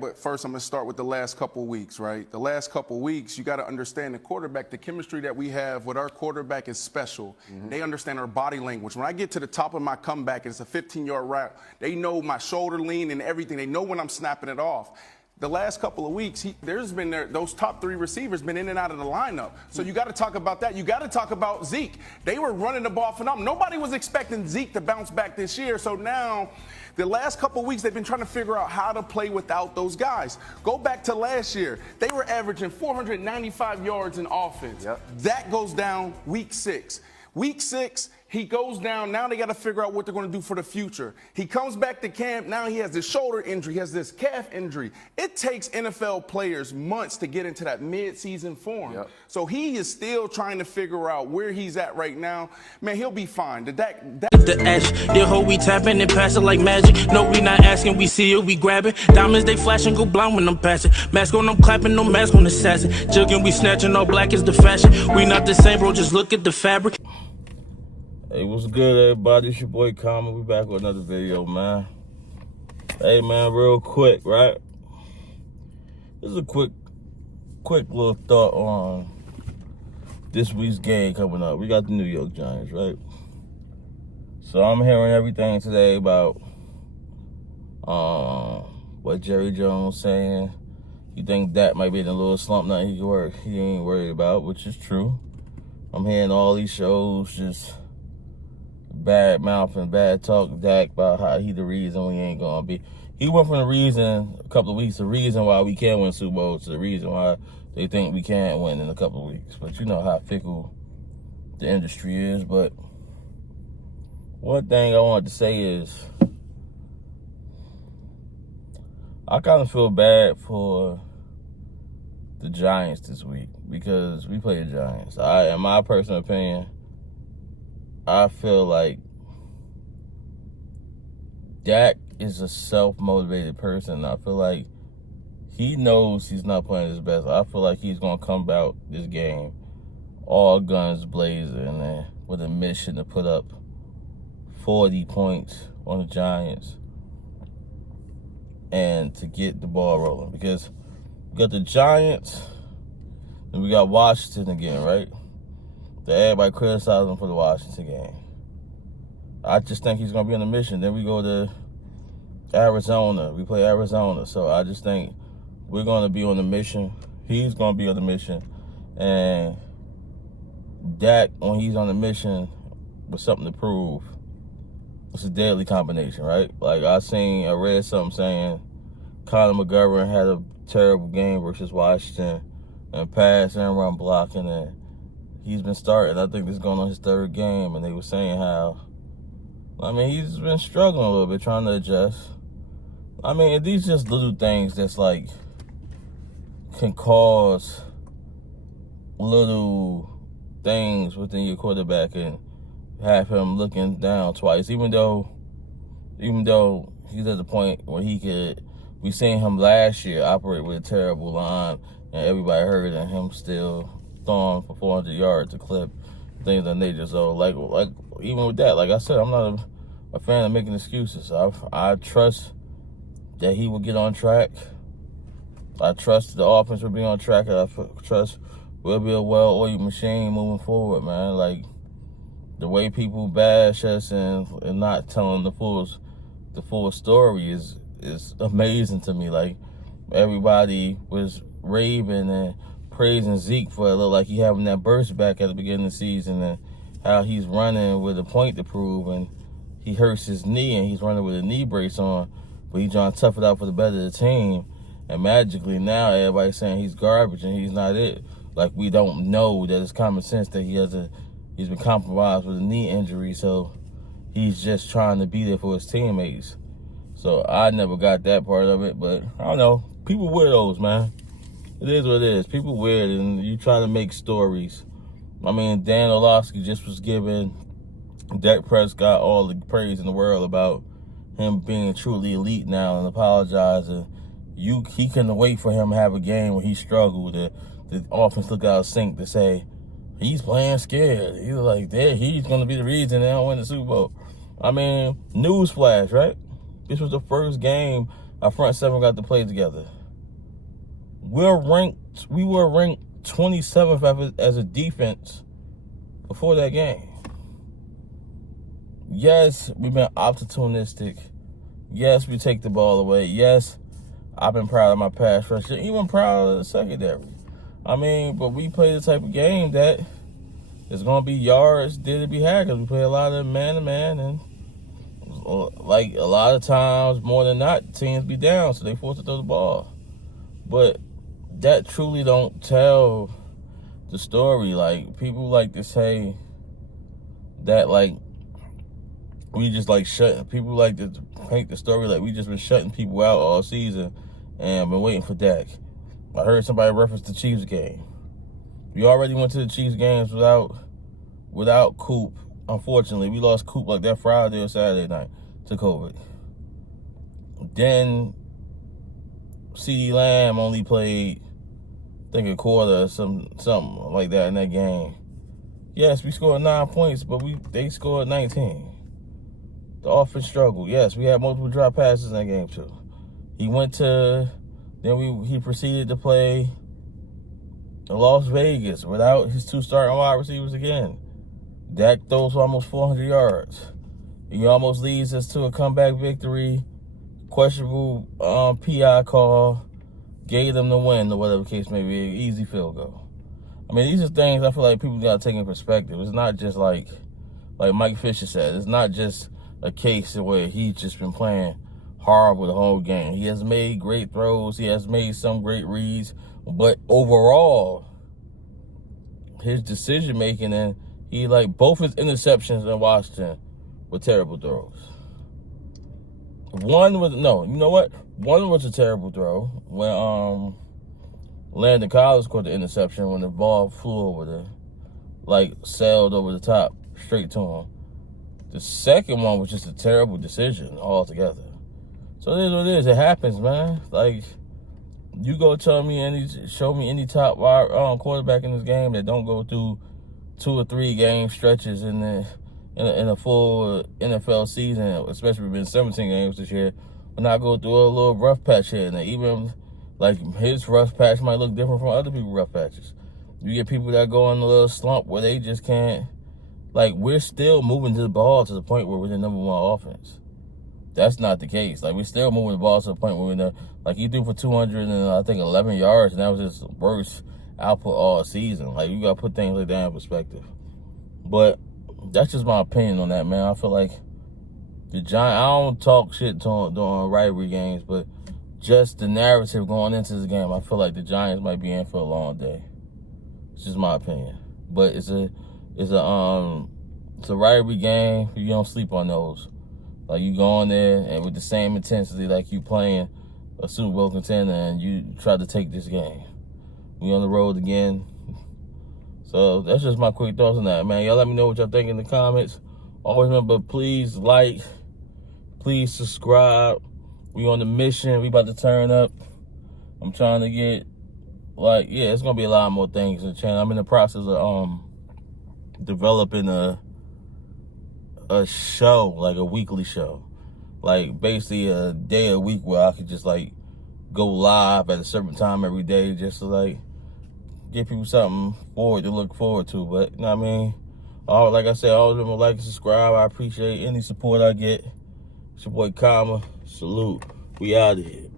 But first, I'm going to start with the last couple of weeks, right? The last couple of weeks, you got to understand the quarterback, the chemistry that we have with our quarterback is special. They understand our body language. When I get to the top of my comeback, it's a 15-yard route. They know my shoulder lean and everything. They know when I'm snapping it off. The last couple of weeks, those top three receivers been in and out of the lineup. So you got to talk about that. You got to talk about Zeke. They were running the ball phenomenal. Nobody was expecting Zeke to bounce back this year. So now, the last couple of weeks, they've been trying to figure out how to play without those guys. Go back to last year. They were averaging 495 yards in offense. That goes down week 6. Week 6, he goes down. Now they got to figure out what they're going to do for the future. He comes back to camp. Now he has this shoulder injury. He has this calf injury. It takes NFL players months to get into that mid-season form. So he is still trying to figure out where he's at right now. Man, he'll be fine. The ash, the hoe we tapping and passing like magic. No, we not asking, we see it, we grab it. Diamonds, they flashing, go blind when I'm passing. Mask on, I'm clapping, no mask on assassin. Jugging, we snatching, all black is the fashion. We not the same, bro, just look at the fabric. Hey, what's good, everybody? It's your boy Common. We back with another video, man. Hey, man, real quick, right? This is a quick little thought on this week's game coming up. We got the New York Giants, right? So I'm hearing everything today about what Jerry Jones saying. You think that might be in a little slump, nothing he ain't worried about, which is true. I'm hearing all these shows just bad mouth and bad talk Dak about how he the reason we ain't gonna be. He went from the reason a couple of weeks, the reason why we can't win Super Bowl, to the reason why they think we can't win in a couple of weeks. But you know how fickle the industry is. But one thing I wanted to say is I kind of feel bad for the Giants this week because we play the Giants. In my personal opinion, I feel like Dak is a self-motivated person. I feel like he knows he's not playing his best. I feel like he's going to come out this game all guns blazing and with a mission to put up 40 points on the Giants and to get the ball rolling. Because we got the Giants and we got Washington again, right? Everybody criticized him for the Washington game. I just think he's going to be on a mission. Then we go to Arizona. We play Arizona. So I just think we're going to be on a mission. He's going to be on a mission. And Dak, when he's on a mission with something to prove, it's a deadly combination, right? Like I read something saying Conor McGovern had a terrible game versus Washington and pass and run blocking, and he's been starting. I think this is going on his third game, and they were saying how, he's been struggling a little bit, trying to adjust. These just little things that's like can cause little things within your quarterback and have him looking down twice. Even though he's at the point where we seen him last year operate with a terrible line, and everybody heard of him still throwing for 400 yards a clip, things of that nature. So, like even with that, like I said, I'm not a fan of making excuses. I trust that he will get on track. I trust the offense will be on track. And I trust we'll be a well-oiled machine moving forward, man. Like, the way people bash us and not telling the full story is amazing to me. Like, everybody was raving and praising Zeke for it looked like he having that burst back at the beginning of the season, and how he's running with a point to prove, and he hurts his knee and he's running with a knee brace on, but he's trying to tough it out for the better of the team. And magically now everybody's saying he's garbage and he's not it. Like, we don't know that it's common sense that he's been compromised with a knee injury, so he's just trying to be there for his teammates. So I never got that part of it, but I don't know. People weirdos, man. It is what it is. People weird, and you try to make stories. Dan Orlovsky just was giving Dak Prescott all the praise in the world about him being truly elite now and apologizing. He couldn't wait for him to have a game where he struggled. The offense look out of sync to say, he's playing scared. He's like, he's going to be the reason they don't win the Super Bowl. Newsflash, right? This was the first game Our front seven got to play together. We were ranked 27th as a defense before that game. Yes, we've been opportunistic. Yes, we take the ball away. Yes, I've been proud of my pass rush, even proud of the secondary. I mean, but we play the type of game that it's going to be yards did it be had, because we play a lot of man-to-man, and like a lot of times, more than not, teams be down, so they force to throw the ball. But that truly don't tell the story. Like, people like to say that, like, we just like people like to paint the story like we just been shutting people out all season and been waiting for Dak. I heard somebody reference the Chiefs game. We already went to the Chiefs games without Coop. Unfortunately, we lost Coop like that Friday or Saturday night to COVID. Then CeeDee Lamb only played, I think, a quarter or something like that in that game. Yes, we scored 9 points, but they scored 19. The offense struggled. Yes, we had multiple drop passes in that game too. He proceeded to play in Las Vegas without his 2 starting wide receivers again. Dak throws for almost 400 yards. He almost leads us to a comeback victory. Questionable PI call. Gave them the win, or whatever the case may be. Easy field goal. I mean, these are things I feel like people got to take in perspective. It's not just like Mike Fisher said, it's not just a case where he's just been playing horrible the whole game. He has made great throws. He has made some great reads. But overall, his decision-making, and both his interceptions in Washington were terrible throws. One was a terrible throw when Landon Collins caught the interception when the ball flew over sailed over the top straight to him. The second one was just a terrible decision altogether. So it is what it is. It happens, man. Like, you go show me any top quarterback in this game that don't go through 2 or 3 game stretches in a full NFL season, especially if it's been 17 games this year, when I go through a little rough patch here and there. Even his rough patch might look different from other people's rough patches. You get people that go in a little slump where they just can't. We're still moving the ball to the point where we're the number 1 offense. That's not the case. We're still moving the ball to the point where we're he threw for 211 yards, and that was his worst output all season. You got to put things like that in perspective. But that's just my opinion on that, man. I feel like the Giants, I don't talk shit during rivalry games, but just the narrative going into this game, I feel like the Giants might be in for a long day. It's just my opinion. But it's a rivalry game. You don't sleep on those. You go in there and with the same intensity like you playing a Super Bowl contender, and you try to take this game. We on the road again. So that's just my quick thoughts on that, man. Y'all let me know what y'all think in the comments. Always remember, please like, please subscribe. We on the mission. We about to turn up. I'm trying to get, it's going to be a lot more things in the channel. I'm in the process of developing a show, a weekly show. Basically a day a week where I could just go live at a certain time every day, just to give people something to look forward to. But you know what I mean? Like I said, always remember, like and subscribe. I appreciate any support I get. It's your boy Kama. Salute. We out of here.